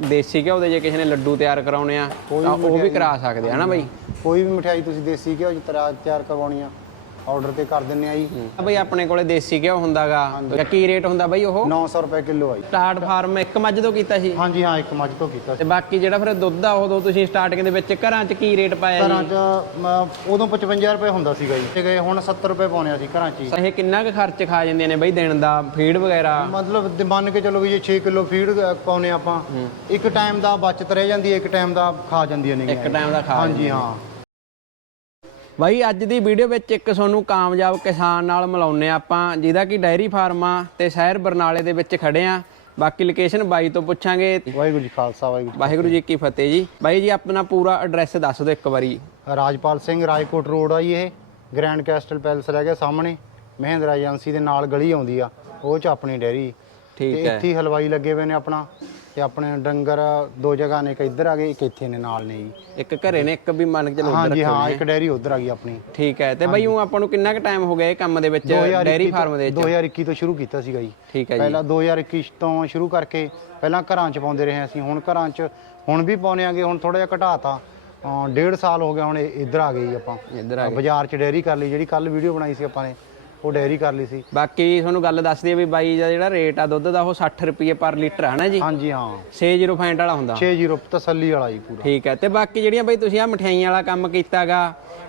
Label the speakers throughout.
Speaker 1: ਦੇਸੀ ਘਿਓ ਦੇ ਜੇ ਕਿਸੇ ਨੇ ਲੱਡੂ ਤਿਆਰ ਕਰਾਉਣੇ ਆ ਤਾਂ ਉਹ ਵੀ ਕਰਾ ਸਕਦੇ ਆ ਨਾ ਬਾਈ?
Speaker 2: ਕੋਈ ਵੀ ਮਠਿਆਈ ਤੁਸੀਂ ਦੇਸੀ ਘਿਓ ਚ ਤਿਆਰ ਤਿਆਰ ਕਰਵਾਉਣੀ ਆ। ਆਰਡਰ ਤੇ ਕਰ ਦਿੰਨੇ ਆ ਜੀ।
Speaker 1: ਆ ਬਈ ਆਪਣੇ ਕੋਲੇ ਦੇਸੀ ਘਿਓ ਹੁੰਦਾਗਾ ਕੀ ਰੇਟ ਹੁੰਦਾ ਬਾਈ ਉਹ?
Speaker 2: 900 ਰੁਪਏ ਕਿਲੋ ਆ ਜੀ।
Speaker 1: ਸਟਾਰਟ ਫਾਰਮ ਇੱਕ ਮੱਝ ਤੋਂ ਕੀਤਾ ਸੀ?
Speaker 2: ਹਾਂਜੀ ਹਾਂ ਇੱਕ ਮੱਝ ਤੋਂ ਕੀਤਾ ਸੀ।
Speaker 1: ਤੇ ਬਾਕੀ ਜਿਹੜਾ ਫਿਰ ਦੁੱਧ ਆ ਉਦੋਂ ਤੁਸੀਂ ਸਟਾਰਟਿੰਗ ਦੇ ਵਿੱਚ ਘਰਾਂ 'ਚ ਕੀ ਰੇਟ ਪਾਇਆ
Speaker 2: ਘਰਾਂ 'ਚ ਮ, ਉਦੋਂ 55 ਰੁਪਏ ਹੁੰਦਾ ਸੀਗਾ ਜੀ। ਤੇ ਗਏ ਹੁਣ 70 ਰੁਪਏ ਪਾਉਣੇ ਸੀ ਘਰਾਂ 'ਚ
Speaker 1: ਜੀ ਇਹ ਕਿੰਨਾ ਕੁ ਖਰਚ ਖਾ ਜਾਂਦੀਆਂ ਨੇ ਬਾਈ ਦਿਨ ਦਾ ਫੀਡ ਵਗੈਰਾ?
Speaker 2: ਮਤਲਬ ਤੇ ਮੰਨ ਕੇ ਚਲੋ ਵੀ ਜੇ 6 ਕਿਲੋ ਫੀਡ ਪਾਉਨੇ ਆਪਾਂ ਇੱਕ ਟਾਈਮ ਦਾ ਬਚਤ ਰਹਿ ਜਾਂਦੀ ਹੈ ਇੱਕ ਟਾਈਮ ਦਾ ਖਾ ਜਾਂਦੀਆਂ ਨੇ
Speaker 1: ਇੱਕ ਟਾਈਮ ਦਾ ਖਾ
Speaker 2: ਹਾਂਜੀ ਹਾਂ।
Speaker 1: ਬਾਈ ਅੱਜ ਦੀ ਵੀਡੀਓ ਵਿੱਚ ਇੱਕ ਤੁਹਾਨੂੰ ਕਾਮਯਾਬ ਕਿਸਾਨ ਨਾਲ ਮਿਲਾਉਂਦੇ ਹਾਂ ਆਪਾਂ ਜਿਹਦਾ ਕਿ ਡਾਇਰੀ ਫਾਰਮ ਆ ਤੇ ਸ਼ਹਿਰ ਬਰਨਾਲੇ ਦੇ ਵਿੱਚ ਖੜੇ ਆ ਬਾਕੀ ਲੋਕੇਸ਼ਨ ਬਾਈ ਤੋਂ ਪੁੱਛਾਂਗੇ।
Speaker 2: ਵਾਹਿਗੁਰੂ ਜੀ ਖਾਲਸਾ ਵਾਹਿਗੁਰੂ
Speaker 1: ਵਾਹਿਗੁਰੂ ਜੀ ਕੀ ਫਤਿਹ ਜੀ। ਬਾਈ ਜੀ ਆਪਣਾ ਪੂਰਾ ਐਡਰੈਸ ਦੱਸ ਦਿਓ ਇੱਕ ਵਾਰੀ।
Speaker 2: ਰਾਜਪਾਲ ਸਿੰਘ ਰਾਜਕੋਟ ਰੋਡ ਆ ਜੀ ਇਹ। ਗ੍ਰੈਂਡ ਕੈਸਟਲ ਪੈਲਸ ਰਹਿ ਗਿਆ ਸਾਹਮਣੇ। ਮਹਿੰਦਰਾ ਏਜੰਸੀ ਦੇ ਨਾਲ ਗਲੀ ਆਉਂਦੀ ਆ ਉਹ ਚ ਆਪਣੀ ਡੈਰੀ।
Speaker 1: ਠੀਕ ਹੈ।
Speaker 2: ਇੱਥੇ ਹਲਵਾਈ ਲੱਗੇ ਹੋਏ ਨੇ ਆਪਣਾ। ਤੇ ਆਪਣੇ ਡੰਗਰ ਦੋ ਜਗ੍ਹਾ ਨੇ ਇੱਕ ਇੱਧਰ ਆ ਗਏ ਇੱਕ ਇੱਥੇ ਨੇ ਨਾਲ ਨੇ ਜੀ।
Speaker 1: ਇੱਕ ਘਰੇ ਨੇ ਇੱਕ ਵੀ ਮੰਨ ਕੇ ਚਲੋ ਉੱਧਰ
Speaker 2: ਹਾਂਜੀ ਹਾਂ। ਇੱਕ ਡੈਰੀ ਉਧਰ ਆ ਗਈ ਆਪਣੀ।
Speaker 1: ਠੀਕ ਹੈ ਤੇ ਬਾਈ ਉਹ ਆਪਾਂ ਨੂੰ ਕਿੰਨਾ ਕੁ ਟਾਈਮ ਹੋ ਗਿਆ ਇਹ ਕੰਮ ਦੇ ਵਿੱਚ
Speaker 2: 2021
Speaker 1: ਡਾਇਰੀ
Speaker 2: ਤੋਂ-
Speaker 1: ਫਾਰਮ ਦੇ ਵਿੱਚ?
Speaker 2: 2021 ਤੋਂ ਸ਼ੁਰੂ ਕੀਤਾ ਸੀਗਾ ਜੀ।
Speaker 1: ਠੀਕ ਹੈ ਜੀ।
Speaker 2: ਪਹਿਲਾਂ 2021 ਤੋਂ ਸ਼ੁਰੂ ਕਰਕੇ ਪਹਿਲਾਂ ਘਰਾਂ 'ਚ ਪਾਉਂਦੇ ਰਹੇ ਅਸੀਂ ਹੁਣ ਘਰਾਂ 'ਚ ਹੁਣ ਵੀ ਪਾਉਂਦੇ ਆਂਗੇ ਹੁਣ ਥੋੜਾ ਜਿਹਾ ਘਟਾਤਾ। ਡੇਢ ਸਾਲ ਹੋ ਗਿਆ ਹੁਣ ਇੱਧਰ ਆ ਗਏ ਜੀ ਆਪਾਂ।
Speaker 1: ਇੱਧਰ ਆ ਗਏ।
Speaker 2: ਬਾਜ਼ਾਰ 'ਚ ਡੈਰੀ ਕਰ ਲਈ ਜਿਹੜੀ ਕੱਲ ਵੀਡੀਓ ਬਣਾਈ ਸੀ ਆਪਾਂ ਨੇ। ਉਹ ਡੈਰੀ ਕਰ ਲਈ ਸੀ।
Speaker 1: ਬਾਕੀ ਤੁਹਾਨੂੰ ਗੱਲ ਦੱਸ ਦਈਏ ਵੀ ਬਾਈ ਦਾ ਜਿਹੜਾ ਰੇਟ ਆ ਦੁੱਧ ਦਾ ਉਹ 60 ਰੁਪਏ ਪਰ ਲੀਟਰ ਹੈ ਨਾ ਜੀ?
Speaker 2: ਹਾਂਜੀ ਹਾਂ।
Speaker 1: 60 ਫੈਂਟ ਵਾਲਾ ਹੁੰਦਾ।
Speaker 2: 60 ਤਸੱਲੀ ਵਾਲਾ ਜੀ ਪੂਰਾ।
Speaker 1: ਠੀਕ ਹੈ ਤੇ ਬਾਕੀ ਜਿਹੜੀਆਂ ਬਾਈ ਤੁਸੀਂ ਆ ਮਠਿਆਈਆਂ ਵਾਲਾ ਕੰਮ ਕੀਤਾਗਾ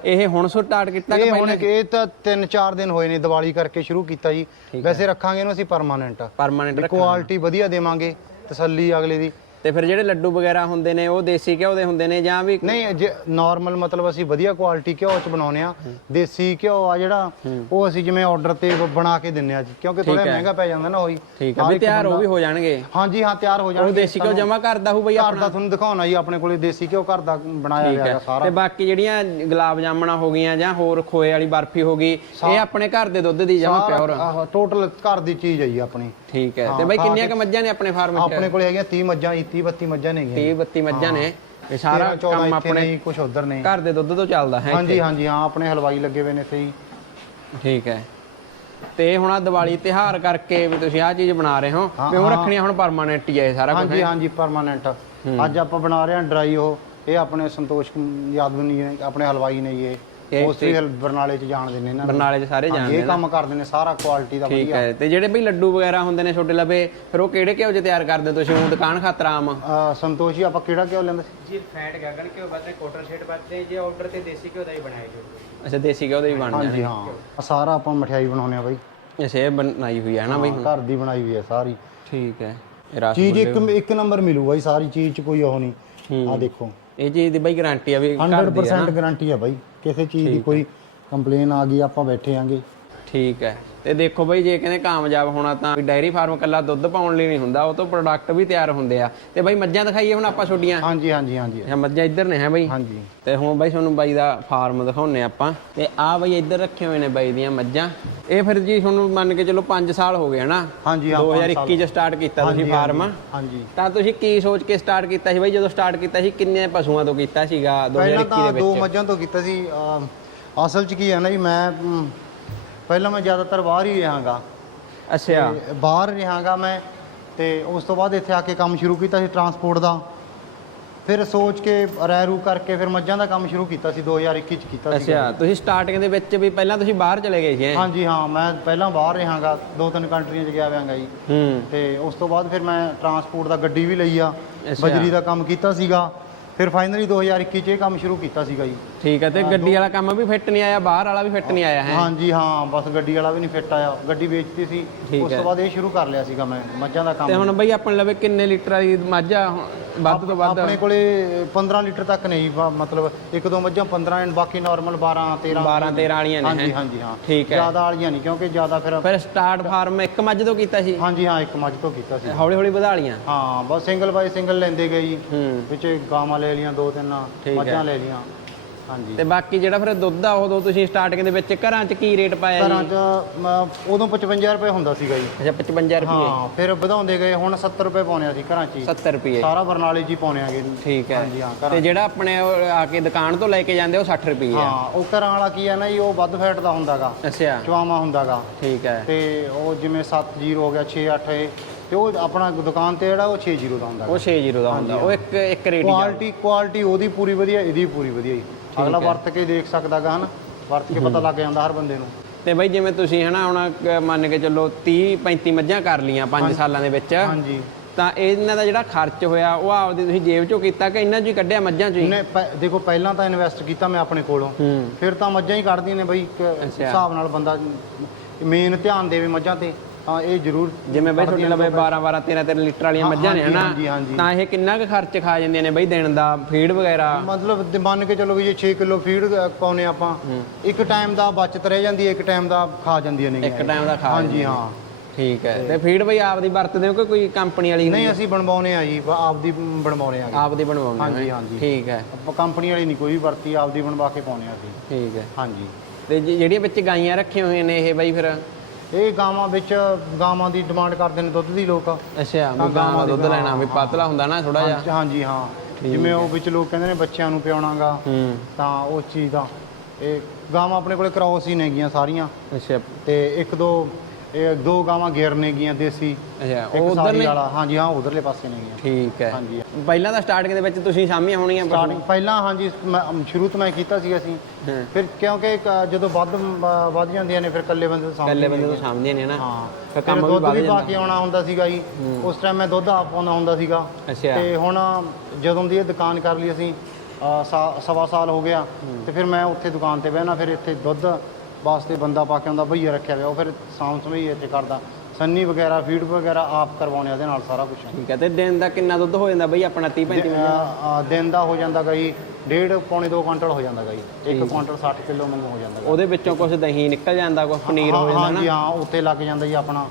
Speaker 1: ਇਹ ਹੁਣ ਸਟਾਰਟ ਕੀਤਾ ਕਿ ਪਹਿਲਾਂ?
Speaker 2: ਇਹ ਤਾਂ 3-4 ਦਿਨ ਹੋਏ ਨੇ ਦੀਵਾਲੀ ਕਰਕੇ ਸ਼ੁਰੂ ਕੀਤਾ ਜੀ। ਵੈਸੇ ਰੱਖਾਂਗੇ ਇਹਨੂੰ ਅਸੀਂ ਪਰਮਾਨੈਂਟ
Speaker 1: ਪਰਮਾਨੈਂਟ
Speaker 2: ਕੁਆਲਿਟੀ ਵਧੀਆ ਦੇਵਾਂਗੇ ਤਸੱਲੀ ਅਗਲੇ ਦੀ।
Speaker 1: ਤੇ ਫਿਰ ਜਿਹੜੇ ਲੱਡੂ ਵਗੈਰਾ ਹੁੰਦੇ ਨੇ ਉਹ ਦੇਸੀ ਘਿਓ ਦੇ ਹੁੰਦੇ ਨੇ ਜਾਂ ਵੀ
Speaker 2: ਨਹੀਂ ਨਾਰਮਲ ਮਤਲਬ ਅਸੀਂ ਵਧੀਆ ਕੁਆਲਿਟੀ ਘਿਓ ਚ ਬਣਾਉਨੇ ਆ ਦੇਸੀ ਘਿਓ ਆ ਜਿਹੜਾ ਉਹ ਅਸੀਂ ਜਿਵੇਂ ਆਰਡਰ ਤੇ ਬਣਾ ਕੇ ਦਿੰਨੇ ਆ ਜੀ ਕਿਉਂਕਿ ਥੋੜਾ ਮਹਿੰਗਾ ਪੈ ਜਾਂਦਾ ਨਾ ਹੋਈ
Speaker 1: ਠੀਕ ਹੈ ਵੀ ਤਿਆਰ ਉਹ ਵੀ ਹੋ ਜਾਣਗੇ।
Speaker 2: ਹਾਂਜੀ ਹਾਂ ਤਿਆਰ ਹੋ
Speaker 1: ਉਹ
Speaker 2: ਜਾਣਗੇ।
Speaker 1: ਦੇਸੀ ਘਿਓ ਜਮਾ ਕਰਦਾ ਹੋਊ ਬਈ
Speaker 2: ਘਰ ਦਾ ਤੁਹਾਨੂੰ ਦਿਖਾਉਣਾ ਜੀ ਆਪਣੇ ਕੋਲੇ ਦੇਸੀ ਘਿਓ ਘਰ ਦਾ ਬਣਾਇਆ
Speaker 1: ਠੀਕ
Speaker 2: ਹੋਇਆ
Speaker 1: ਹੈ।
Speaker 2: ਸਾਰਾ।
Speaker 1: ਤੇ ਬਾਕੀ ਜਿਹੜੀਆਂ ਗੁਲਾਬ ਜਾਮਣਾ ਹੋ ਗਈਆਂ ਜਾਂ ਹੋਰ ਖੋਏ ਵਾਲੀ ਬਰਫੀ ਹੋ ਗਈ ਇਹ ਆਪਣੇ ਘਰ ਦੇ ਦੁੱਧ ਦੀ ਜਮਾ ਪਿਓਰ
Speaker 2: ਆਹ ਟੋਟਲ ਘਰ ਦੀ ਚੀਜ਼ ਹੈ ਜੀ ਆਪਣੀ।
Speaker 1: ਠੀਕ ਹੈ। ਤੇ ਬਾਈ ਕਿੰਨੀਆਂ ਕ ਮੱਝਾਂ ਨੇ ਆਪਣੇ ਫਾਰਮ 'ਚ
Speaker 2: ਆਪਣੇ ਕੋਲੇ ਹੈਗੀਆਂ 30 ਮੱਝਾਂ ਜੀ 30 32 ਮੱਝਾਂ ਨੇ
Speaker 1: 30 32 ਮੱਝਾਂ ਨੇ। ਇਹ ਸਾਰਾ
Speaker 2: 14
Speaker 1: ਕੰਮ ਆਪਣੇ
Speaker 2: ਕੁਝ ਉਧਰ ਨਹੀਂ
Speaker 1: ਘਰ ਦੇ ਦੁੱਧ ਤੋਂ ਚੱਲਦਾ ਹੈ
Speaker 2: ਹਾਂਜੀ ਹਾਂਜੀ ਹਾਂ ਆਪਣੇ ਹਲਵਾਈ ਲੱਗੇ ਹੋਏ ਨੇ ਇੱਥੇ
Speaker 1: ਠੀਕ ਹੈ। ਤੇ ਹੁਣ ਆ ਦੀਵਾਲੀ ਤਿਹਾਰ ਕਰਕੇ ਵੀ ਤੁਸੀਂ ਆਹ ਚੀਜ਼ ਬਣਾ ਰਹੇ ਹੋ। ਵੀ ਉਹ ਰੱਖਣੀਆਂ ਹੁਣ ਪਰਮਾਨੈਂਟ ਹੀ ਹੈ ਸਾਰਾ ਕੁਝ
Speaker 2: ਹਾਂਜੀ ਹਾਂਜੀ ਪਰਮਾਨੈਂਟ ਅੱਜ ਆਪਾਂ ਬਣਾ ਰਹੇ ਹਾਂ ਡਰਾਈ ਉਹ। ਇਹ ਆਪਣੇ ਸੰਤੋਸ਼ ਕੁਮ- ਯਾਦਵ ਨੇ ਆਪਣੇ ਹਲਵਾਈ ਨੇ ਇਹ।
Speaker 1: ਇਹ
Speaker 2: ਮੋਸਟਲੀ ਬਰਨਾਲੇ ਚ ਜਾਣਦੇ ਨੇ ਇਹਨਾਂ ਨੂੰ।
Speaker 1: ਬਰਨਾਲੇ 'ਚ ਸਾਰੇ ਜਾਣਦੇ
Speaker 2: ਇਹ ਕੰਮ ਕਰਦੇ ਨੇ ਸਾਰਾ ਕੁਆਲਿਟੀ ਦਾ
Speaker 1: ਠੀਕ
Speaker 2: ਵਧੀਆ।
Speaker 1: ਹੈ ਤੇ ਜਿਹੜੇ ਬਈ ਲੱਡੂ ਵਗੈਰਾ ਹੁੰਦੇ ਨੇ ਛੋਟੇ ਲਵੇ ਫਿਰ ਉਹ ਕਿਹੜੇ ਘਿਓ 'ਚ ਤਿਆਰ ਕਰਦੇ ਹੋ ਤੁਸੀਂ? ਉਹ ਦੁਕਾਨ ਖਾਤਰ ਆਮ।
Speaker 2: ਅਹ ਸੰਤੋਸ਼ ਜੀ ਆਪਾਂ ਕਿਹੜਾ ਕਿਉਂ ਲੈਂਦੇ?
Speaker 3: ਜੀ ਫੈਟ ਗਗਨ ਘਿਓ ਬਦਲੇ ਕੋਟਰ ਸ਼ੇਡ ਬਦਲੇ ਜੇ ਆਰਡਰ ਤੇ ਦੇਸੀ ਘਿਓ ਦਾ ਹੀ ਬਣਾਇਆ ਜੀ।
Speaker 1: ਅੱਛਾ ਦੇਸੀ ਘਿਓ ਦੇ ਵੀ ਬਣ
Speaker 2: ਹਾਂਜੀ ਹਾਂ। ਸਾਰਾ ਆਪਾਂ ਮਠਿਆਈ ਬਣਾਉਂਦੇ ਆ ਬਾਈ।
Speaker 1: ਇਹ ਬਣਾਈ ਹੋਈ ਹੈ ਨਾ ਬਈ
Speaker 2: ਘਰ ਦੀ ਬਣਾਈ ਹੋਈ ਹੈ ਸਾਰੀ।
Speaker 1: ਠੀਕ ਹੈ ਇਹ ਰਸ
Speaker 2: ਚੀਜ਼ ਇੱਕ ਇੱਕ ਨੰਬਰ ਮਿਲੂਗਾ ਜੀ ਸਾਰੀ ਚੀਜ਼ ਚ ਕੋਈ ਉਹ ਨਹੀਂ। ਆ ਦੇਖੋ।
Speaker 1: ਇਹ ਚੀਜ਼ ਦੀ ਬਈ ਗਾਰੰਟੀ ਆ ਵੀ ਘਰ ਦੀ ਆ
Speaker 2: 100% ਗਾਰੰਟੀ ਹੈ ਬਾਈ। ਕਿਸੇ ਚੀਜ਼ ਦੀ ਕੋਈ ਕੰਪਲੇਨ ਆ ਗਈ ਆਪਾਂ ਬੈਠੇ ਆਂਗੇ।
Speaker 1: ਠੀਕ ਹੈ। ਤੇ ਦੇਖੋ ਬਈ ਜੇ ਕਹਿੰਦੇ ਕਾਮਯਾਬ ਹੋਣਾ ਤਾਂ ਡਾਇਰੀ ਫਾਰਮ ਕੱਲਾ ਦੁੱਧ ਪਾਉਣ ਲਈ ਨਹੀਂ ਹੁੰਦਾ ਉਹ ਤੋਂ ਪ੍ਰੋਡਕਟ ਵੀ ਤਿਆਰ ਹੁੰਦੇ ਆ। ਤੇ ਬਈ ਮੱਝਾਂ ਦਿਖਾਈਏ ਹੁਣ ਆਪਾਂ ਛੋਡੀਆਂ
Speaker 2: ਹਾਂਜੀ ਹਾਂਜੀ ਹਾਂਜੀ।
Speaker 1: ਅੱਛਾ ਮੱਝਾਂ ਇੱਧਰ ਨੇ ਹੈ ਬਈ?
Speaker 2: ਹਾਂਜੀ।
Speaker 1: ਤੇ ਹੁਣ ਬਾਈ ਤੁਹਾਨੂੰ ਬਾਈ ਦਾ ਫਾਰਮ ਦਿਖਾਉਨੇ ਆਪਾਂ। ਤੇ ਆ ਬਈ ਇੱਧਰ ਰੱਖੇ ਹੋਏ ਨੇ ਬਾਈ ਦੀਆਂ ਮੱਝਾਂ। ਇਹ ਫਿਰ ਜੀ ਤੁਹਾਨੂੰ ਮੰਨ ਕੇ ਚਲੋ 5 ਸਾਲ ਹੋ ਗਏ ਹਨਾ?
Speaker 2: ਹਾਂਜੀ ਹਾਂ
Speaker 1: 2021 ਚ ਸਟਾਰਟ ਕੀਤਾ ਤੁਸੀਂ ਫਾਰਮ।
Speaker 2: ਹਾਂਜੀ
Speaker 1: ਤਾਂ ਤੁਸੀਂ ਕੀ ਸੋਚ ਕੇ ਸਟਾਰਟ ਕੀਤਾ ਸੀ ਬਾਈ? ਜਦੋਂ ਸਟਾਰਟ ਕੀਤਾ ਸੀ ਕਿੰਨੇ ਪਸ਼ੂਆਂ ਤੋਂ ਕੀਤਾ ਸੀਗਾ
Speaker 2: ਪਹਿਲਾਂ
Speaker 1: 2021
Speaker 2: ਤਾਂ
Speaker 1: ਦੇ
Speaker 2: ਦੋ
Speaker 1: ਵਿੱਚ?
Speaker 2: ਮੱਝਾਂ ਤੋਂ ਕੀਤਾ ਸੀ। ਅਸਲ 'ਚ ਕੀ ਹੈ ਨਾ ਜੀ ਮੈਂ ਪਹਿਲਾਂ ਮੈਂ ਜ਼ਿਆਦਾਤਰ ਬਾਹਰ ਹੀ ਰਹਾਂਗਾ।
Speaker 1: ਅੱਛਾ।
Speaker 2: ਤੇ ਬਾਹਰ ਰਹਾਂਗਾ ਮੈਂ ਤੇ ਉਸ ਤੋਂ ਬਾਅਦ ਇੱਥੇ ਆ ਕੇ ਕੰਮ ਸ਼ੁਰੂ ਕੀਤਾ ਸੀ ਟਰਾਂਸਪੋਰਟ ਦਾ। ਫਿਰ ਸੋਚ ਕੇ ਰਹਿ ਰੂ ਕਰਕੇ ਫਿਰ ਮੱਝਾਂ ਦਾ ਕੰਮ ਸ਼ੁਰੂ ਕੀਤਾ ਸੀ 2021 ਚ ਕੀਤਾ ਸੀ
Speaker 1: ਅੱਛਾ ਤੁਸੀਂ ਸਟਾਰਟਿੰਗ ਦੇ ਵਿੱਚ ਵੀ ਪਹਿਲਾਂ ਤੁਸੀਂ ਬਾਹਰ ਚਲੇ ਗਏ ਸੀ ਹੈਂ?
Speaker 2: ਹਾਂਜੀ ਹਾਂ ਮੈਂ ਪਹਿਲਾਂ ਬਾਹਰ ਰਹਾਂਗਾ ਦੋ ਤਿੰਨ ਕੰਟਰੀਆਂ 'ਚ ਗਿਆ ਹੋਇਆਂਗਾ ਜੀ।
Speaker 1: ਹੂੰ।
Speaker 2: ਤੇ ਉਸ ਤੋਂ ਬਾਅਦ ਫਿਰ ਮੈਂ ਟਰਾਂਸਪੋਰਟ ਦਾ ਗੱਡੀ ਵੀ ਲਈ ਆ
Speaker 1: ਅੱਛਾ।
Speaker 2: ਬਜਰੀ ਦਾ ਕੰਮ ਕੀਤਾ ਸੀਗਾ। ਫਿਰ ਫਾਈਨਲੀ 2021 ਚ ਇਹ ਕੰਮ ਸ਼ੁਰੂ ਕੀਤਾ ਸੀਗਾ ਜੀ
Speaker 1: ਠੀਕ ਹੈ ਤੇ ਗੱਡੀ ਵਾਲਾ ਕੰਮ ਵੀ ਫਿੱਟ ਨਹੀਂ ਆਇਆ ਬਾਹਰ ਵਾਲਾ ਵੀ ਫਿੱਟ ਨਹੀਂ ਆਇਆ ਹੈ
Speaker 2: ਹਾਂਜੀ ਹਾਂ ਬਸ ਗੱਡੀ ਵਾਲਾ ਵੀ ਨਹੀਂ ਫਿੱਟ ਆਇਆ ਗੱਡੀ ਵੇਚਤੀ ਸੀ
Speaker 1: ਠੀਕ
Speaker 2: ਉਸ
Speaker 1: ਹੈ।
Speaker 2: ਤੋਂ ਬਾਅਦ ਇਹ ਸ਼ੁਰੂ ਕਰ ਲਿਆ ਸੀਗਾ ਮੈਂ ਮੱਝਾਂ ਦਾ
Speaker 1: ਤੇ
Speaker 2: ਕੰਮ
Speaker 1: ਹੁਣ ਬਈ ਆਪਣੇ ਲਵੇ ਕਿੰਨੇ ਲੀਟਰ ਵਾਲੀ ਮੱਝ ਆ ਹੁਣ? ਵੱਧ ਤੋਂ ਵੱਧ
Speaker 2: ਆਪਣੇ ਕੋਲੇ 15 ਲੀਟਰ ਤੱਕ ਨਹੀਂ ਮਤਲਬ ਇੱਕ ਦੋ ਮੱਝਾਂ 15 ਐਂਡ ਬਾਕੀ ਨਾਰਮਲ 12 13
Speaker 1: 12 13 ਵਾਲੀਆਂ ਨੇ
Speaker 2: ਹਾਂਜੀ? ਹਾਂਜੀ ਹਾਂ।
Speaker 1: ਠੀਕ ਹੈ।
Speaker 2: ਜ਼ਿਆਦਾ ਵਾਲੀਆਂ ਨਹੀਂ ਕਿਉਂਕਿ ਜ਼ਿਆਦਾ ਫਿਰ
Speaker 1: ਫਿਰ ਸਟਾਰਟ ਫਾਰਮ ਇੱਕ ਮੱਝ ਤੋਂ ਕੀਤਾ ਸੀ?
Speaker 2: ਹਾਂਜੀ ਹਾਂ ਇੱਕ ਮੱਝ ਤੋਂ ਕੀਤਾ ਸੀ।
Speaker 1: ਹੌਲੀ ਹੌਲੀ ਵਧਾ ਲੀਆਂ
Speaker 2: ਹਾਂ ਬਸ ਸਿੰਗਲ ਬਾਈ ਸਿੰਗਲ ਲੈਂਦੇ ਗਏ ਜੀ। ਵਿੱਚ ਗਾਵਾਂ ਲੈ ਲੀਆਂ ਦੋ ਤਿੰਨ। ਮੱਝਾਂ ਲੈ ਲੀਆਂ
Speaker 1: ਤੇ ਬਾਕੀ ਜਿਹੜਾ ਫਿਰ ਦੁੱਧ ਆ ਉਦੋਂ ਤੁਸੀਂ ਸਟਾਰਟਿੰਗ ਦੇ ਵਿੱਚ ਘਰਾਂ 'ਚ ਕੀ ਰੇਟ ਪਾਇਆ
Speaker 2: ਘਰਾਂ
Speaker 1: ਜੀ?
Speaker 2: 'ਚ ਮ, ਉਦੋਂ 55 ਰੁਪਏ ਹੁੰਦਾ ਸੀਗਾ ਜੀ।
Speaker 1: ਅੱਛਾ 55 ਰੁਪਏ।
Speaker 2: ਹਾਂ ਫਿਰ ਵਧਾਉਂਦੇ ਗਏ ਹੁਣ 70 ਰੁਪਏ ਪਾਉਣੇ ਸੀ ਘਰਾਂ 'ਚ ਹੀ।
Speaker 1: 70 ਰੁਪਏ।
Speaker 2: ਸਾਰਾ ਬਰਨਾਲੇ 'ਚ ਹੀ ਪਾਉਣੇ ਆਗੇ।
Speaker 1: ਠੀਕ ਹੈ।
Speaker 2: ਹਾਂਜੀ ਹਾਂ ਘਰਾਂ
Speaker 1: ਤੇ ਜਿਹੜਾ ਆਪਣੇ ਉਹ ਆ ਕੇ ਦੁਕਾਨ ਤੋਂ ਲੈ ਕੇ ਜਾਂਦੇ ਉਹ 60 ਰੁਪਏ ਆ।
Speaker 2: ਹਾਂ ਉਹ ਘਰਾਂ ਵਾਲਾ ਕੀ ਹੈ ਨਾ ਜੀ ਉਹ ਵੱਧ ਫੈਟ ਦਾ ਹੁੰਦਾਗਾ।
Speaker 1: ਅੱਛਾ।
Speaker 2: ਚਵਾਮਾ ਹੁੰਦਾਗਾ।
Speaker 1: ਠੀਕ ਹੈ।
Speaker 2: ਤੇ ਉਹ ਜਿਵੇਂ 70 ਹੋ ਗਿਆ 68 ਇਹ ਤੇ ਉਹ ਆਪਣਾ ਦੁਕਾਨ ਤੇ ਜਿਹੜਾ ਉਹ 60 ਦਾ ਹੁੰਦਾ
Speaker 1: ਉਹ 60 ਦਾ ਹੁੰਦਾ। ਉਹ ਇੱਕ ਇੱਕ ਰੇਟ ਹੀ
Speaker 2: ਕੁਆਲਿਟੀ ਕੁਆਲਿਟੀ ਉਹਦੀ ਪੂਰੀ ਵਧੀਆ ਇਹਦੀ ਪੂਰੀ ਵਧੀਆ ਜੀ। ਅਗਲਾ ਵਰਤ ਕੇ ਦੇਖ ਸਕਦਾਗਾ ਹਨ। ਵਰਤ ਕੇ ਪਤਾ ਲੱਗ ਜਾਂਦਾ ਹਰ ਬੰਦੇ ਨੂੰ।
Speaker 1: ਤੇ ਬਈ ਜਿਵੇਂ ਤੁਸੀਂ ਹਨਾ ਹੁਣ ਕ- ਮੰਨ ਕੇ ਚੱਲੋ 30 35 ਮੱਝਾਂ ਕਰ ਲੀਆਂ 5 ਸਾਲਾਂ ਦੇ ਵਿੱਚ।
Speaker 2: ਹਾਂਜੀ।
Speaker 1: ਤਾਂ ਇਹਨਾਂ ਦਾ ਜਿਹੜਾ ਖਰਚ ਹੋਇਆ ਉਹ ਆਪਦੀ ਤੁਸੀਂ ਜੇਬ ਚੋਂ ਕੀਤਾ ਕਿ ਇਹਨਾਂ ਚੋਂ ਹੀ ਕੱਢਿਆ ਮੱਝਾਂ ਚੋਂ ਹੀ?
Speaker 2: ਦੇਖੋ ਪਹਿਲਾਂ ਤਾਂ ਇਨਵੈਸਟ ਕੀਤਾ ਮੈਂ ਆਪਣੇ ਕੋਲੋਂ।
Speaker 1: ਹੂੰ।
Speaker 2: ਫਿਰ ਤਾਂ ਮੱਝਾਂ ਹੀ ਕੱਢਦੀਆਂ ਨੇ ਬਈ ਇੱਕ ਹਿਸਾਬ ਨਾਲ ਬੰਦਾ ਮੇਨ ਧਿਆਨ ਦੇਵੇ ਮੱਝਾਂ ਤੇ। ਤਾਂ ਇਹ ਜ਼ਰੂਰ
Speaker 1: ਜਿਵੇਂ ਬਈ ਤੁਹਾਡੇ ਲਵੇ 12 12 13 13 ਲੀਟਰ ਵਾਲੀਆਂ
Speaker 2: ਹਾਂ,
Speaker 1: ਮੱਝਾਂ ਨੇ ਹਨਾ। ਤਾਂ ਇਹ ਕਿੰਨਾ ਕੁ ਖਰਚ ਖਾ ਜਾਂਦੀਆਂ ਨੇ ਬਈ ਦਿਨ ਦਾ? ਫੀਡ ਵਗੈਰਾ?
Speaker 2: ਮਤਲਬ ਮੰਨ ਕੇ ਚੱਲੋ ਵੀ ਜੇ 6 ਕਿਲੋ ਫੀਡ ਪਾਉਨੇ ਆਪਾਂ ਇੱਕ ਟਾਈਮ ਦਾ ਬਚਤ ਰਹਿ ਜਾਂਦੀ ਹੈ ਇੱਕ ਟਾਈਮ ਦਾ ਖਾ ਜਾਂਦੀਆਂ ਨੇ
Speaker 1: ਇੱਕ ਟਾਈਮ ਦਾ ਖਾ
Speaker 2: ਹਾਂਜੀ ਹਾਂ।
Speaker 1: ਠੀਕ ਹੈ। ਤੇ ਫੀਡ ਬਈ ਆਪਦੀ ਵਰਤਦੇ ਹੋ ਕਿ ਕੋਈ ਕੰਪਨੀ ਵਾਲੀ
Speaker 2: ਨਹੀਂ ਅਸੀਂ ਬਣਵਾਉਨੇ ਆ ਜੀ ਬ- ਆਪਦੀ ਬਣਵਾਉਨੇ ਆ
Speaker 1: ਆਪਦੀ ਬਣਵਾਉਂਦੇ ਹੋ
Speaker 2: ਹਾਂਜੀ, ਹਾਂਜੀ।
Speaker 1: ਠੀਕ ਹੈ।
Speaker 2: ਆਪਾਂ ਕੰਪਨੀ ਵਾਲੀ ਨਹੀਂ ਕੋਈ ਵੀ ਵਰਤੀ ਆਪਦੀ ਬਣਵਾ ਕੇ ਪਾਉਨੇ ਆ ਅਸੀਂ।
Speaker 1: ਠੀਕ ਹੈ।
Speaker 2: ਹਾਂਜੀ।
Speaker 1: ਤੇ ਜਿਹੜੀਆਂ ਵਿੱਚ ਗਾਈਆਂ ਰੱਖੀਆਂ ਹੋਈਆਂ ਨੇ ਇਹ ਬਈ ਫਿਰ?
Speaker 2: ਇਹ ਗਾਵਾਂ ਵਿੱਚ ਗਾਵਾਂ ਦੀ ਡਿਮਾਂਡ ਕਰਦੇ ਨੇ ਦੁੱਧ ਦੀ ਲੋਕ।
Speaker 1: ਅੱਛਾ ਵੀ ਗਾਂ ਦਾ ਦੁੱਧ ਲੈਣਾ ਵੀ ਪਤਲਾ ਹੁੰਦਾ ਨਾ ਥੋੜਾ ਜਿਹਾ।
Speaker 2: ਹਾਂਜੀ ਹਾਂ। ਜਿਵੇਂ ਉਹ ਵਿੱਚ ਲੋਕ ਕਹਿੰਦੇ ਨੇ ਬੱਚਿਆਂ ਨੂੰ ਪਿਆਉਣਾਗਾ ਤਾਂ ਉਸ ਚੀਜ਼ ਦਾ। ਇਹ ਗਾਵਾਂ ਆਪਣੇ ਕੋਲੇ ਕ੍ਰਾਸ ਹੀ ਨੇਗੀਆਂ ਸਾਰੀਆਂ।
Speaker 1: ਅੱਛਾ।
Speaker 2: ਤੇ ਇੱਕ ਦੋ ਇਹ ਦੋ ਗਾਵਾਂ ਗੇਰ ਨੇਗੀਆਂ ਦੇਸੀ
Speaker 1: ਅੱਛਾ ਉਹ ਨੇ
Speaker 2: ਵਾਲਾ। ਹਾਂਜੀ ਹਾਂ ਉਧਰਲੇ ਪਾਸੇ ਨੇਗੀਆਂ
Speaker 1: ਠੀਕ ਹੈ।
Speaker 2: ਹਾਂਜੀ।
Speaker 1: ਪਹਿਲਾਂ ਤਾਂ ਸਟਾਰਟਿੰਗ ਦੇ ਵਿੱਚ ਤੁਸੀਂ ਸਾਹਮਣੇ ਹੋਣੀਆਂ
Speaker 2: ਸਟਾਰਟਿੰਗ ਪਹਿਲਾਂ ਹਾਂਜੀ ਸ਼ੁਰੂ ਤੋਂ ਮੈਂ ਕੀਤਾ ਸੀ ਅਸੀਂ। ਫਿਰ ਕਿਉਂਕਿ ਜਦੋਂ ਵੱਧ ਵੱਧ ਜਾਂਦੀਆਂ ਨੇ ਫਿਰ ਇਕੱਲੇ ਬੰਦੇ ਤੋਂ
Speaker 1: ਇਕੱਲੇ ਬੰਦੇ ਤੋਂ ਸਾਹਮਣੇ ਨੇ ਨਾ।
Speaker 2: ਹਾਂ।
Speaker 1: ਫਿਰ ਕੰਮ ਵੀ
Speaker 2: ਦੁੱਧ
Speaker 1: ਵੱਧ
Speaker 2: ਵੀ ਪਾ
Speaker 1: ਜਾਂਦਾ।
Speaker 2: ਕੇ ਆਉਣਾ ਹੁੰਦਾ ਸੀਗਾ ਜੀ। ਉਸ ਟਾਈਮ ਮੈਂ ਦੁੱਧ ਆਪ ਪਾਉਂਦਾ ਹੁੰਦਾ ਸੀਗਾ। ਤੇ ਹੁਣ ਜਦੋਂ ਦੀ ਇਹ ਦੁਕਾਨ ਕਰ ਲਈ ਅਸੀਂ ਸਵਾ ਸਾਲ ਹੋ ਗਿਆ। ਤੇ ਫਿਰ ਮੈਂ ਉੱਥੇ ਦੁਕਾਨ ਤੇ ਬਹਿਣਾ ਫਿਰ ਇੱਥੇ ਦੁੱਧ ਵਾਸਤੇ ਬੰਦਾ ਪਾ ਕੇ ਆਉਂਦਾ ਭਈਆ ਰੱਖਿਆ ਹੋਇਆ ਉਹ ਫਿਰ ਸਾਂਭ ਸਮਝੀ ਇੱਥੇ ਕਰਦਾ। ਸੰਨੀ ਵਗੈਰਾ ਫੀਡ ਵਗੈਰਾ ਆਪ ਕਰਵਾਉਣੇ ਉਹਦੇ ਨਾਲ ਸਾਰਾ ਕੁਝ
Speaker 1: ਠੀਕ ਹੈ ਤੇ ਦਿਨ ਦਾ ਕਿੰਨਾ ਦੁੱਧ ਹੋ ਜਾਂਦਾ ਬਈ ਆਪਣਾ 30 35
Speaker 2: ਦਿਨ ਦਾ ਹੋ ਜਾਂਦਾ ਗਈ ਡੇਢ ਪੌਣੇ 2 ਕੁਇੰਟਲ ਹੋ ਜਾਂਦਾ ਗਈ ਇੱਕ ਕੁਇੰਟਲ 60 ਕਿਲੋ ਮੈਨੂੰ ਹੋ ਜਾਂਦਾ।
Speaker 1: ਉਹਦੇ ਵਿੱਚੋਂ ਕੁਝ ਦਹੀਂ ਨਿਕਲ ਜਾਂਦਾ ਕੁਝ ਪਨੀਰ ਹੋ ਜਾਂਦਾ ਨਾ?
Speaker 2: ਹਾਂ ਉੱਤੇ ਲੱਗ ਜਾਂਦਾ ਜੀ ਆਪਣਾ।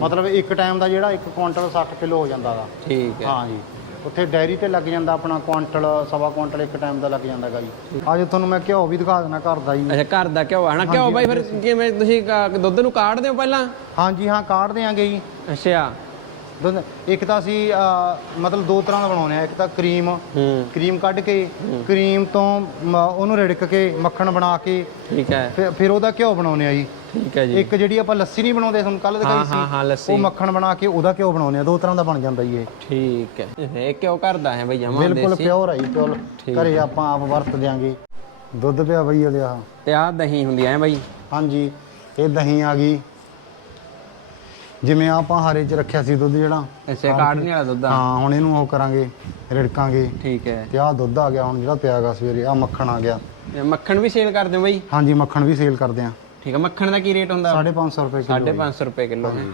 Speaker 2: ਮਤਲਬ ਇੱਕ ਟਾਈਮ ਦਾ ਜਿਹੜਾ ਇੱਕ ਕੁਇੰਟਲ 60 ਕਿਲੋ ਹੋ ਜਾਂਦਾ ਗਾ।
Speaker 1: ਠੀਕ ਹੈ।
Speaker 2: ਹਾਂ ਜੀ। ਉੱਥੇ ਡੈਰੀ ਤੇ ਲੱਗ ਜਾਂਦਾ ਆਪਣਾ ਕੁਆਂਟਲ ਸਵਾ ਕੁਆਂਟਲ ਇੱਕ ਟਾਈਮ ਦਾ ਲੱਗ ਜਾਂਦਾ ਗਾ ਜੀ। ਅੱਜ ਤੁਹਾਨੂੰ ਮੈਂ ਘਿਓ ਵੀ ਦਿਖਾ ਦੇਣਾ ਘਰ ਦਾ ਜੀ।
Speaker 1: ਅੱਛਾ ਘਰ ਦਾ ਘਿਓ ਹੈ ਨਾ ਘਿਓ ਬਾਈ ਫਿਰ ਕਿਵੇਂ ਤੁਸੀਂ ਕ- ਦੁੱਧ ਨੂੰ ਕਾੜਦੇ ਹੋ ਪਹਿਲਾਂ?
Speaker 2: ਹਾਂਜੀ ਹਾਂ ਕਾੜ ਦਿਆਂਗੇ ਜੀ।
Speaker 1: ਅੱਛਾ।
Speaker 2: ਦੁੱਧ ਇੱਕ ਤਾਂ ਅਸੀਂ ਅਹ, ਮਤਲਬ ਦੋ ਤਰ੍ਹਾਂ ਦਾ ਬਣਾਉਂਦੇ ਆ ਇੱਕ ਤਾਂ ਕਰੀਮ
Speaker 1: ਹੂੰ।
Speaker 2: ਕਰੀਮ ਕੱਢ ਕੇ ਕਰੀਮ ਤੋਂ ਮ- ਉਹਨੂੰ ਰਿੜਕ ਕੇ ਮੱਖਣ ਬਣਾ ਕੇ
Speaker 1: ਠੀਕ ਹੈ।
Speaker 2: ਫਿਰ ਫਿਰ ਉਹਦਾ ਘਿਓ ਬਣਾਉਂਦੇ ਆ ਜੀ।
Speaker 1: ਠੀਕ ਹੈ ਜੀ।
Speaker 2: ਇੱਕ ਜਿਹੜੀ ਆਪਾਂ ਲੱਸੀ ਨਹੀਂ ਬਣਾਉਂਦੇ ਤੁਹਾਨੂੰ ਕੱਲ ਦਿਖਾਈ
Speaker 1: ਹਾਂ
Speaker 2: ਸੀ।
Speaker 1: ਹਾਂ ਲੱਸੀ।
Speaker 2: ਉਹ ਮੱਖਣ ਬਣਾ ਕੇ ਉਹਦਾ ਘਿਓ ਬਣਾਉਂਦੇ ਆ ਦੋ ਤਰ੍ਹਾਂ ਦਾ ਬਣ ਜਾਂਦਾ ਜੀ ਇਹ।
Speaker 1: ਠੀਕ ਹੈ। ਇਹ ਘਿਓ ਘਰ ਦਾ ਹੈ ਬਈ ਜਮਾ
Speaker 2: ਬਿਲਕੁਲ
Speaker 1: ਦੇਸੀ।
Speaker 2: ਪਿਓਰ ਹੈ ਜੀ ਪਿਓਰ
Speaker 1: ਠੀਕ।
Speaker 2: ਘਰੇ ਆਪਾਂ ਆਪ ਵਰਤ ਦਿਆਂਗੇ। ਦੁੱਧ ਪਿਆ ਬਈ ਉਹਦੇ ਆ
Speaker 1: ਤੇ ਆਹ ਦਹੀਂ ਹੁੰਦੀ ਹੈ ਬਈ?
Speaker 2: ਹਾਂਜੀ ਇਹ ਦਹੀਂ ਆ ਗਈ। ਜਿਵੇਂ ਆਪਾਂ ਹਾਰੇ 'ਚ ਰੱਖਿਆ ਸੀ ਦੁੱਧ ਜਿਹੜਾ।
Speaker 1: ਅੱਛਾ ਕਾੜਨੇ ਵਾਲਾ ਦੁੱਧ ਆ।
Speaker 2: ਹਾਂ ਹੁਣ ਇਹਨੂੰ ਉਹ ਕਰਾਂਗੇ ਰਿੜਕਾਂਗੇ।
Speaker 1: ਠੀਕ ਹੈ।
Speaker 2: ਤੇ ਆਹ ਦੁੱਧ ਆ ਗਿਆ ਹੁਣ ਜਿਹੜਾ ਪਿਆਗਾ ਸਵੇਰੇ ਆ ਮੱਖਣ ਆ ਗਿਆ।
Speaker 1: ਇਹ ਮੱਖਣ ਵੀ ਸੇਲ ਕਰਦੇ ਹੋ ਬਈ?
Speaker 2: ਹਾਂਜੀ ਮੱਖਣ ਵੀ ਸੇਲ ਕਰਦੇ ਆ
Speaker 1: ਠੀਕ ਹੈ ਮੱਖਣ ਦਾ ਕੀ ਰੇਟ ਹੁੰਦਾ?
Speaker 2: 550 ਰੁਪਏ ਕਿਲੋ
Speaker 1: 550 ਰੁਪਏ ਕਿਲੋ ਹੈ।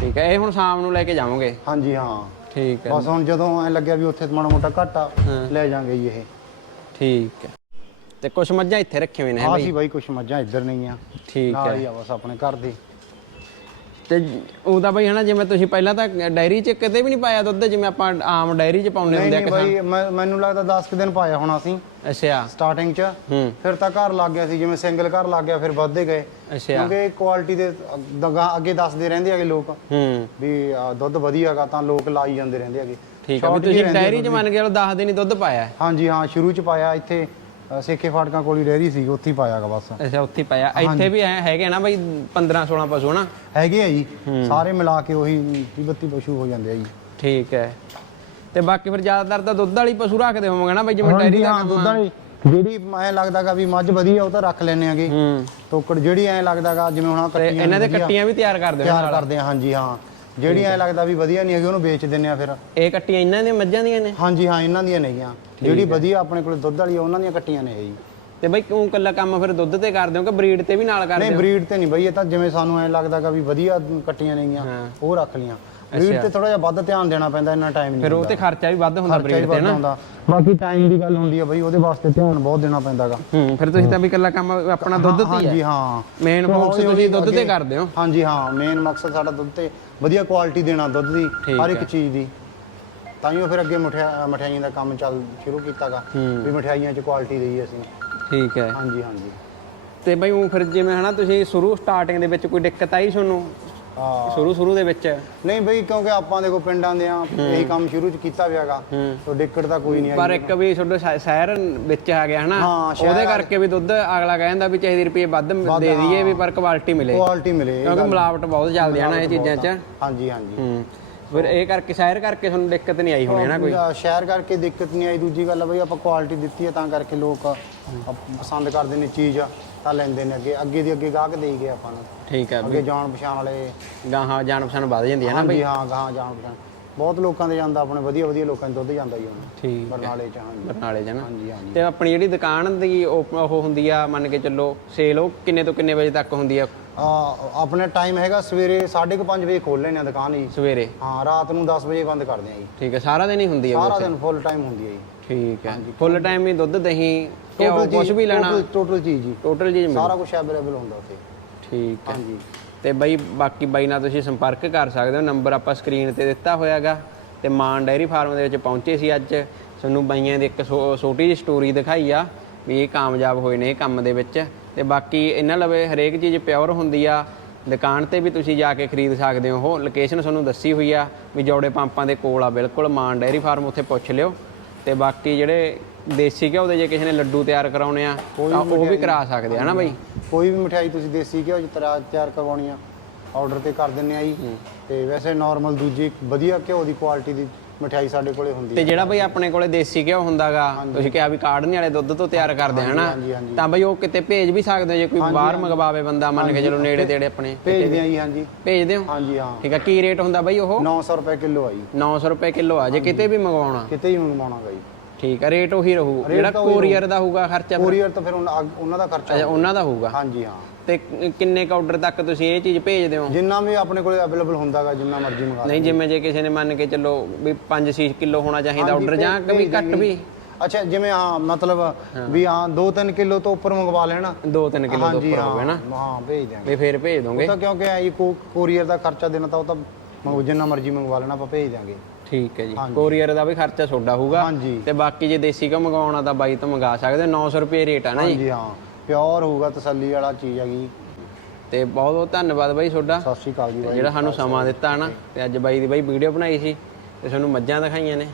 Speaker 1: ਠੀਕ ਹੈ ਇਹ ਹੁਣ ਸ਼ਾਮ ਨੂੰ ਲੈ ਕੇ ਜਾਵਾਂਗੇ?
Speaker 2: ਹਾਂਜੀ ਹਾਂ।
Speaker 1: ਠੀਕ ਹੈ
Speaker 2: ਬਸ ਹੁਣ ਜਦੋਂ ਐ ਲੱਗਿਆ ਵੀ ਉੱਥੇ ਮਾੜਾ ਮੋਟਾ ਘੱਟ ਆ
Speaker 1: ਹਾਂ।
Speaker 2: ਲੈ ਜਾਾਂਗੇ ਜੀ ਇਹ।
Speaker 1: ਠੀਕ ਹੈ ਤੇ ਕੁਝ ਮੱਝਾਂ ਇੱਥੇ ਰੱਖੇ ਹੋਏ ਨੇ
Speaker 2: ਆ
Speaker 1: ਬਈ?
Speaker 2: ਸੀ ਬਾਈ ਕੁਛ ਮੱਝਾਂ ਇੱਧਰ ਨਹੀਂ ਆ
Speaker 1: ਠੀਕ
Speaker 2: ਨਾਲ
Speaker 1: ਹੈ
Speaker 2: ਹੀ ਆ ਬਸ ਆਪਣੇ ਘਰ ਦੇ।
Speaker 1: ਤੇ ਉਹਦਾ ਬਈ ਹਨਾ ਜਿਵੇਂ ਤੁਸੀਂ ਪਹਿਲਾਂ ਤਾਂ ਡਾਇਰੀ 'ਚ ਕਿਤੇ ਵੀ ਨਹੀਂ ਪਾਇਆ ਦੁੱਧ ਜਿਵੇਂ ਆਪਾਂ ਆਮ ਡਾਇਰੀ 'ਚ ਪਾਉਂਦੇ ਹੁੰਦੇ ਆ
Speaker 2: ਨਹੀਂ ਬਾਈ ਮੈਂ- ਮੈਨੂੰ ਲੱਗਦਾ 10 ਕੁ ਦਿਨ ਪਾਇਆ ਹੋਣਾ ਸੀ।
Speaker 1: ਅੱਛਾ।
Speaker 2: ਸਟਾਰਟਿੰਗ 'ਚ।
Speaker 1: ਹੂੰ।
Speaker 2: ਫਿਰ ਤਾਂ ਘਰ ਲੱਗ ਗਿਆ ਸੀ ਜਿਵੇਂ ਸਿੰਗਲ ਘਰ ਲੱਗ ਗਿਆ ਫਿਰ ਵੱਧਦੇ ਗਏ।
Speaker 1: ਅੱਛਾ।
Speaker 2: ਕਿਉਂਕਿ ਕੁਆਲਿਟੀ ਦੇ ਦਗਾ ਅੱਗੇ ਦੱਸਦੇ ਰਹਿੰਦੇ ਹੈਗੇ ਲੋਕ।
Speaker 1: ਹੂੰ।
Speaker 2: ਵੀ ਆਹ ਦੁੱਧ ਵਧੀਆਗਾ ਤਾਂ ਲੋਕ ਲਾਈ ਜਾਂਦੇ ਰਹਿੰਦੇ ਹੈਗੇ।
Speaker 1: ਠੀਕ ਹੈ ਵੀ
Speaker 2: Short
Speaker 1: ਤੁਸੀਂ ਡਾਇਰੀ 'ਚ ਮੰਨ ਕੇ ਚਲੋ 10 ਦਿਨ ਹੀ ਦੁੱਧ ਪਾਇਆ।
Speaker 2: ਹਾਂਜੀ ਹਾਂ ਸ਼ੁਰੂ 'ਚ ਪਾਇਆ ਇੱਥੇ। ਸੇਖੇ ਫਾਟਕਾਂ ਕੋਲ ਹੀ ਡੈਰੀ ਸੀ ਉੱਥੇ ਹੀ ਪਾਇਆਗਾ ਬਸ।
Speaker 1: ਅੱਛਾ ਉੱਥੇ ਹੀ ਪਾਇਆ। ਇੱਥੇ ਵੀ ਹੈ- ਹੈਗੇ ਨਾ ਬਈ 15 16 ਪਸ਼ੂ ਨਾ?
Speaker 2: ਹੈਗੇ ਆ ਜੀ। ਸਾਰੇ ਮਿਲਾ ਕੇ ਉਹੀ 30 32 ਪਸ਼ੂ ਹੋ ਜਾਂਦੇ ਆ ਜੀ।
Speaker 1: ਠੀਕ ਹੈ ਤੇ ਬਾਕੀ ਫਿਰ ਜ਼ਿਆਦਾਤਰ ਤਾਂ ਦੁੱਧ ਵਾਲੀ ਪਸ਼ੂ ਰੱਖਦੇ ਹੋਵੋਗੇ ਨਾ ਬਈ ਜਿਵੇਂ
Speaker 2: ਹਾਂਜੀ
Speaker 1: ਦਾ
Speaker 2: ਹਾਂ ਦੁੱਧ। ਵਾਲੀ। ਜਿਹੜੀ ਐ ਲੱਗਦਾਗਾ ਵੀ ਮੱਝ ਵਧੀਆ ਉਹ ਤਾਂ ਰੱਖ ਲੈਨੇ ਆਗੇ।
Speaker 1: ਹੂੰ।
Speaker 2: ਟੋਕੜ ਜਿਹੜੀ ਐ ਲੱਗਦਾਗਾ ਜਿਵੇਂ ਹੁਣ ਕੱਟੀਆਂ
Speaker 1: ਇਹਨਾਂ ਦੇ ਕੱਟੀਆਂ ਵੀ ਤਿਆਰ ਕਰਦੇ ਹੋ
Speaker 2: ਤਿਆਰ ਕਰਦੇ ਆ ਹਾਂਜੀ ਹਾਂ। ਜਿਹੜੀ ਐ ਲੱਗਦਾ ਵੀ ਵਧੀਆ ਨਹੀਂ ਹੈਗੀ ਉਹਨੂੰ ਵੇਚ ਦਿੰਨੇ ਆ ਫਿਰ।
Speaker 1: ਇਹ ਕੱਟੀਆਂ ਇਹਨਾਂ ਦੀਆਂ ਮੱਝਾਂ ਦੀਆਂ ਨੇ?
Speaker 2: ਹਾਂਜੀ ਹਾਂ ਇਹਨਾਂ ਦੀਆਂ ਨੇਗੀਆਂ। ਜਿਹੜੀ ਵਧੀਆ ਆਪਣੇ ਕੋਲ ਦੁੱਧ ਵਾਲੀ ਆ ਉਹਨਾਂ ਦੀਆਂ ਕੱਟੀਆਂ ਨੇ ਇਹ ਜੀ।
Speaker 1: ਤੇ ਬਈ ਕਿਉਂ ਕੱਲਾ ਕੰਮ ਫਿਰ ਦੁੱਧ ਤੇ ਕਰਦੇ ਹੋ ਕਿ ਬਰੀਡ ਤੇ ਵੀ ਨਾਲ ਕਰਦੇ
Speaker 2: ਨਹੀਂ
Speaker 1: ਹੋ?
Speaker 2: ਬਰੀਡ ਤੇ ਨਹੀਂ ਬਈ ਇਹ ਤਾਂ ਜਿਵੇਂ ਸਾਨੂੰ ਐ ਲੱਗਦਾਗਾ ਵੀ ਵਧੀਆ ਕੱਟੀਆਂ ਨੇਗੀਆਂ। ਉਹ ਰੱਖ ਲੀਆਂ। ਬਰੀਡ ਤੇ ਥੋੜਾ ਜਿਹਾ ਵੱਧ ਧਿਆਨ ਦੇਣਾ ਪੈਂਦਾ ਇੰਨਾ ਟਾਈਮ ਨਹੀਂ
Speaker 1: ਫਿਰ ਉਹ ਤੇ ਖਰਚਾ ਵੀ ਵੱਧ ਹੁੰਦਾ ਬਰੀਡ ਤੇ ਨਾ।
Speaker 2: ਬਾਕੀ ਟਾਈਮ ਦੀ ਗੱਲ ਹੁੰਦੀ ਆ ਬਈ ਉਹਦੇ ਵਾਸਤੇ ਧਿਆਨ ਬਹੁਤ ਦੇਣਾ ਪੈਂਦਾਗਾ
Speaker 1: ਹੂੰ ਫਿਰ ਤੁਸੀਂ ਤਾਂ ਵੀ ਕੱਲਾ ਕੰਮ ਆਪਣਾ ਦੁੱਧ ਤੇ ਹੀ
Speaker 2: ਹਾਂਜੀ ਹਾਂ।
Speaker 1: ਮੇਨ
Speaker 2: ਹੌਲੀ
Speaker 1: ਤੁਸੀਂ ਦੁੱਧ ਤੇ ਕਰਦੇ ਹੋ।
Speaker 2: ਹਾਂਜੀ ਹਾਂ। ਮੇਨ ਮਕਸਦ ਸਾਡਾ ਦੁੱਧ ਤੇ ਵਧੀਆ ਕੁਆਲਿਟੀ ਦੇਣਾ ਦੁੱਧ ਦੀ ਹਰ ਇੱਕ। ਚੀਜ਼ ਦੀ। ਤਾਂ ਹੀ ਉਹ ਫਿਰ ਅੱਗੇ ਮਠਿਆ ਮਠਿਆਈਆਂ ਦਾ ਕੰਮ ਚੱਲ ਸ਼ੁਰੂ ਕੀਤਾਗਾ। ਵੀ ਮਠਿਆਈਆਂ 'ਚ ਕੁਆਲਿਟੀ ਦੇਈ ਅਸੀਂ।
Speaker 1: ਠੀਕ ਹੈ।
Speaker 2: ਹਾਂਜੀ ਹਾਂਜੀ।
Speaker 1: ਤੇ ਬਈ ਉਹ ਫਿਰ ਜਿਵੇਂ ਹਨਾ ਤੁਸੀਂ ਸ਼ੁਰੂ ਸਟਾਰਟਿੰਗ ਦੇ ਵਿੱਚ ਕੋਈ ਦਿੱਕਤ ਆਈ ਤੁਹਾਨੂੰ?
Speaker 2: ਹਾਂ।
Speaker 1: ਸ਼ੁਰੂ ਸ਼ੁਰੂ ਦੇ ਵਿੱਚ।
Speaker 2: ਨਹੀਂ ਬਈ ਕਿਉਂਕਿ ਆਪਾਂ ਦੇਖੋ ਪਿੰਡਾਂ ਦੇ ਆ ਇਹੀ ਕੰਮ ਸ਼ੁਰੂ 'ਚ ਕੀਤਾ ਵਿਆਗਾ
Speaker 1: ਹੂੰ।
Speaker 2: ਤਾਂ ਦਿੱਕਤ ਤਾਂ ਕੋਈ ਨਹੀਂ
Speaker 1: ਪਰ ਇੱਕ ਵੀ ਤੁਹਾਡੇ ਸ਼ਹਿ- ਸ਼ਹਿਰ ਵਿੱਚ ਆ ਗਿਆ ਹਨਾ
Speaker 2: ਹਾਂ, ਸ਼ਹਿਰ
Speaker 1: ਉਹਦੇ ਕਰਕੇ ਵੀ ਦੁੱਧ ਅਗਲਾ ਕਹਿੰਦਾ ਵੀ ਚਾਹੀਦੀ ਰੁਪਏ ਵੱਧ ਦੇ ਦਈਏ ਵੀ ਪਰ ਕੁਆਲਿਟੀ ਮਿਲੇ।
Speaker 2: ਕੁਆਲਿਟੀ ਮਿਲੇ ਇਹ
Speaker 1: ਕਿਉਂਕਿ
Speaker 2: ਗੱਲ-
Speaker 1: ਮਿਲਾਵਟ ਬਹੁਤ ਚੱਲਦੀ ਨਾ ਇਹ ਚੀਜ਼ਾਂ 'ਚ।
Speaker 2: ਹਾਂਜੀ ਹਾਂਜੀ।
Speaker 1: ਹੂੰ। ਫਿਰ ਇਹ ਕਰਕੇ ਸ਼ਹਿਰ ਕਰਕੇ ਤੁਹਾਨੂੰ ਦਿੱਕਤ ਨਹੀਂ ਆਈ ਹੋਣੀ ਹੈ ਨਾ ਕੋਈ
Speaker 2: ਸ਼ਹਿਰ ਕਰਕੇ ਦਿੱਕਤ ਨਹੀਂ ਆਈ। ਦੂਜੀ ਗੱਲ ਆ ਬਈ ਆਪਾਂ ਕੁਆਲਿਟੀ ਦਿੱਤੀ ਹੈ ਤਾਂ ਕਰਕੇ ਲੋਕ ਪਸੰਦ ਕਰਦੇ ਨੇ ਚੀਜ਼। ਤਾਂ ਲੈਂਦੇ ਨੇ ਅੱਗੇ ਅੱਗੇ ਦੀ ਅੱਗੇ ਗਾਹਕ ਦੇਈ ਗਏ ਆਪਾਂ ਨੂੰ।
Speaker 1: ਠੀਕ ਹੈ
Speaker 2: ਅੱਗੇ ਜਾਣ ਪਛਾਣ ਵਾਲੇ।
Speaker 1: ਗਾਹਾਂ ਜਾਣ ਪਛਾਣ ਵੱਧ ਜਾਂਦੀ ਹੈ ਨਾ ਬਈ?
Speaker 2: ਹਾਂਜੀ ਹਾਂ ਗਾਹਾਂ ਜਾਣ ਪਛਾਣ। ਬਹੁਤ ਲੋਕਾਂ ਦੇ ਜਾਂਦਾ ਆਪਣੇ ਵਧੀਆ ਵਧੀਆ ਲੋਕਾਂ ਦੇ ਦੁੱਧ ਜਾਂਦਾ ਜੀ ਹੁਣ।
Speaker 1: ਠੀਕ ਹੈ
Speaker 2: ਬਰਨਾਲੇ ਚ ਹਾਂਜੀ।
Speaker 1: ਬਰਨਾਲੇ ਜਨਾ
Speaker 2: ਹਾਂਜੀ ਹਾਂਜੀ।
Speaker 1: ਤੇ ਆਪਣੀ ਜਿਹੜੀ ਦੁਕਾਨ ਦੀ ਉਹ ਉਹ ਹੁੰਦੀ ਆ ਮੰਨ ਕੇ ਚੱਲੋ ਸੇਲ ਉਹ ਕਿੰਨੇ ਤੋਂ ਕਿੰਨੇ ਵਜੇ ਤੱਕ ਹੁੰਦੀ ਆ?
Speaker 2: ਆ, ਆਪਣੇ ਟਾਈਮ ਹੈਗਾ ਸਵੇਰੇ 5:30 ਵਜੇ ਖੋਲ ਲੈਣੇ ਆ ਦੁਕਾਨ ਜੀ।
Speaker 1: ਸਵੇਰੇ?
Speaker 2: ਹਾਂ ਰਾਤ ਨੂੰ 10 ਵਜੇ ਬੰਦ ਕਰਦੇ ਆ ਜੀ।
Speaker 1: ਠੀਕ ਹੈ ਸਾਰਾ ਦਿਨ ਹੀ ਹੁੰਦੀ ਆ
Speaker 2: ਸਾਰਾ ਦਿਨ ਫੁੱਲ ਟਾਈਮ ਹੁੰਦੀ ਹੈ ਜੀ।
Speaker 1: ਠੀਕ ਹੈ। ਫੁੱਲ ਟਾਈਮ ਹੀ ਦੁੱਧ ਦਹੀਂ ਘਿਓ ਕੁਝ ਵੀ ਲੈਣਾ।
Speaker 2: ਟੋਟਲ ਚੀਜ਼ ਜੀ
Speaker 1: ਟੋਟਲ ਚੀਜ਼ ਮਿਲ।
Speaker 2: ਸਾਰਾ ਕੁਝ ਅਵੇਲੇਬਲ ਹੁੰਦਾ ਉੱਥੇ।
Speaker 1: ਠੀਕ ਹੈ।
Speaker 2: ਹਾਂਜੀ।
Speaker 1: ਤੇ ਬਾਈ ਬਾਕੀ ਬਾਈ ਨਾਲ ਤੁਸੀਂ ਸੰਪਰਕ ਕਰ ਸਕਦੇ ਹੋ। ਨੰਬਰ ਆਪਾਂ ਸਕਰੀਨ ਤੇ ਦਿੱਤਾ ਹੋਇਆਗਾ। ਤੇ ਮਾਨ ਡਾਇਰੀ ਫਾਰਮ ਦੇ ਵਿੱਚ ਪਹੁੰਚੇ ਸੀ ਅੱਜ। ਤੁਹਾਨੂੰ ਬਾਈਆਂ ਦੀ ਇੱਕ ਛੋ- ਛੋਟੀ ਜਿਹੀ ਸਟੋਰੀ ਦਿਖਾਈ ਆ ਵੀ ਇਹ ਕਾਮਯਾਬ ਹੋਏ ਨੇ ਇਹ ਕੰਮ ਦੇ ਵਿੱਚ। ਤੇ ਬਾਕੀ ਇਹਨਾਂ ਲਵੇ ਹਰੇਕ ਚੀਜ਼ ਪਿਓਰ ਹੁੰਦੀ ਆ। ਦੁਕਾਨ ਤੇ ਵੀ ਤੁਸੀਂ ਜਾ ਕੇ ਖਰੀਦ ਸਕਦੇ ਹੋ। ਉਹ ਲੋਕੇਸ਼ਨ ਤੁਹਾਨੂੰ ਦੱਸੀ ਹੋਈ ਆ ਵੀ ਜੋੜੇ ਪੰਪਾਂ ਦੇ ਕੋਲ ਆ। ਬਿਲਕੁਲ ਮਾਨ ਡਾਇਰੀ ਫਾਰਮ ਉੱਥੇ ਪੁੱਛ ਲਿਓ। ਤੇ ਬਾਕੀ ਜਿਹੜੇ ਦੇਸੀ ਘਿਓ ਦੇ ਜੇ ਕਿਸੇ ਨੇ ਲੱਡੂ ਤਿਆਰ ਕਰਾਉਣੇ ਆ ਤਾਂ ਉਹ ਵੀ ਕਰਾ ਸਕਦੇ ਆ ਨਾ ਬਾਈ?
Speaker 2: ਕੋਈ ਵੀ ਮਠਿਆਈ ਤੁਸੀਂ ਦੇਸੀ ਘਿਓ ਚ ਤਰਾ ਤਿਆਰ ਕਰਵਾਉਣੀ ਆ ਆਰਡਰ ਤੇ ਕਰ ਦਿੰਨੇ ਆ ਜੀ। ਤੇ ਵੈਸੇ ਨਾਰਮਲ ਦੂਜੀ ਵਧੀਆ ਘਿਓ ਦੀ ਕੁਆਲਿਟੀ ਦੀ ਮਠਿਆਈ ਸਾਡੇ ਕੋਲੇ ਹੁੰਦੀ
Speaker 1: ਤੇ ਜਿਹੜਾ ਬਈ ਆਪਣੇ ਕੋਲੇ ਦੇਸੀ ਘਿਓ ਹੁੰਦਾਗਾ ਤੁਸੀਂ ਕਿਹਾ ਵੀ ਕਾੜਨੀ ਵਾਲੇ ਦੁੱਧ ਤੋਂ ਤਿਆਰ ਕਰਦੇ ਹਨਾ?
Speaker 2: ਹਾਂਜੀ, ਹਾਂਜੀ।
Speaker 1: ਤਾਂ ਬਈ ਉਹ ਕਿਤੇ ਭੇਜ ਵੀ ਸਕਦੇ ਹੋ ਜੇ ਕੋਈ ਬਾਹਰ ਮੰਗਵਾਵੇ ਬੰਦਾ ਮੰਨ ਕੇ ਚਲੋ ਨੇੜੇ ਤੇੜੇ ਆਪਣੇ
Speaker 2: ਭੇਜਦੇ ਆ ਜੀ ਹਾਂਜੀ।
Speaker 1: ਭੇਜਦੇ ਹੋ?
Speaker 2: ਹਾਂਜੀ ਹਾਂ।
Speaker 1: ਠੀਕ ਆ ਕੀ ਰੇਟ ਹੁੰਦਾ ਬਈ ਉਹ?
Speaker 2: 900 ਰੁਪਏ ਕਿਲੋ ਆ ਜੀ।
Speaker 1: 900 ਰੁਪਏ ਕਿਲੋ ਆ ਜੇ ਕਿਤੇ ਵੀ ਮੰਗਵਾਉਣਾ।
Speaker 2: ਕਿਤੇ ਹੀ ਮੰਗਵਾਉਣਾਗਾ ਜੀ।
Speaker 1: ਠੀਕ ਆ ਰੇਟ ਉਹੀ ਰਹੂ। ਜਿਹੜਾ
Speaker 2: ਤਾਂ ਉਹੀ
Speaker 1: ਕੋਰੀਅਰ ਦਾ ਹੋਊਗਾ ਖਰਚਾ ਫਿਰ-
Speaker 2: ਕੋਰੀਅਰ ਤਾਂ ਫਿਰ ਉਹਨਾਂ ਦਾ ਖਰਚਾ
Speaker 1: ਅੱਛਾ ਉਹਨਾਂ ਦਾ ਹੋਊਗਾ।
Speaker 2: ਹਾਂਜੀ ਹਾਂ।
Speaker 1: ਤੇ ਕਿੰਨੇ ਕ ਆਰਡਰ ਤੱਕ ਤੁਸੀਂ ਇਹ ਚੀਜ਼ ਭੇਜਦੇ ਹੋ?
Speaker 2: ਜਿੰਨਾ ਵੀ ਆਪਣੇ ਕੋਲੇ ਅਵੇਲੇਬਲ ਹੁੰਦਾਗਾ ਜਿੰਨਾ ਮਰਜ਼ੀ ਮੰਗਾ
Speaker 1: ਨਹੀਂ ਜਿਵੇਂ ਜੇ ਕਿਸੇ ਨੇ ਮੰਨ ਕੇ ਚੱਲੋ ਵੀ 5-6 ਕਿਲੋ ਹੋਣਾ ਚਾਹੀਦਾ ਆਰਡਰ ਜਾਂ ਕभी ਘੱਟ ਵੀ।
Speaker 2: ਅੱਛਾ ਜਿਵੇਂ ਹਾਂ ਮਤਲਬ ਵੀ ਹਾਂ 2-3 ਕਿਲੋ ਤੋਂ ਉੱਪਰ ਮੰਗਵਾ ਲੈਣਾ।
Speaker 1: 2-3 ਕਿਲੋ ਤੋਂ ਉੱਪਰ ਹੋਵੇ ਨਾ।
Speaker 2: ਹਾਂ ਭੇਜ ਦਿਆਂਗੇ।
Speaker 1: ਵੀ ਫੇਰ ਭੇਜ ਦੋਗੇ।
Speaker 2: ਉਹ ਤਾਂ ਕਿਉਂਕਿ ਐ ਕੋਰੀਅਰ ਦਾ ਖਰਚਾ ਦੇਣਾ ਤਾਂ ਉਹ ਤਾਂ ਜਿੰਨਾ ਮਰਜ਼ੀ ਮੰਗਵਾ ਲੈਣਾ ਆਪਾਂ ਭੇਜ ਦਿਆਂਗੇ।
Speaker 1: ਠੀਕ ਹੈ ਜੀ। ਕੋਰੀਅਰ ਦਾ ਵੀ ਖਰਚਾ ਤੁਹਾਡਾ ਹੋਊਗਾ। ਤੇ ਬਾਕੀ ਜੇ ਦੇਸੀ ਕਾ ਮੰਗਵਾਉਣਾ ਤਾਂ ਬਾਈ ਤੋਂ ਮੰਗਾ ਸਕਦੇ ਹੋ। 900 ਰੁਪਏ ਰੇਟ ਆ ਨਾ ਜੀ।
Speaker 2: ਹਾਂਜੀ ਹਾਂ। ਪਿਓਰ ਹੋਊਗਾ ਤਸੱਲੀ ਵਾਲਾ ਚੀਜ਼ ਹੈਗੀ।
Speaker 1: ਤੇ ਬਹੁਤ ਬਹੁਤ ਧੰਨਵਾਦ ਬਾਈ ਤੁਹਾਡਾ।
Speaker 2: ਸਤਿ ਸ਼੍ਰੀ ਅਕਾਲ ਜੀ ਬਾਈ।
Speaker 1: ਜਿਹੜਾ ਸਾਨੂੰ ਸਮਾਂ ਦਿੱਤਾ ਨਾ ਤੇ ਅੱਜ ਬਾਈ ਦੀ ਬਾਈ ਵੀਡੀਓ ਬਣਾਈ ਸੀ ਤੇ ਤੁਹਾਨੂੰ ਮੱਝਾਂ ਦਿਖਾਈਆਂ ਨੇ।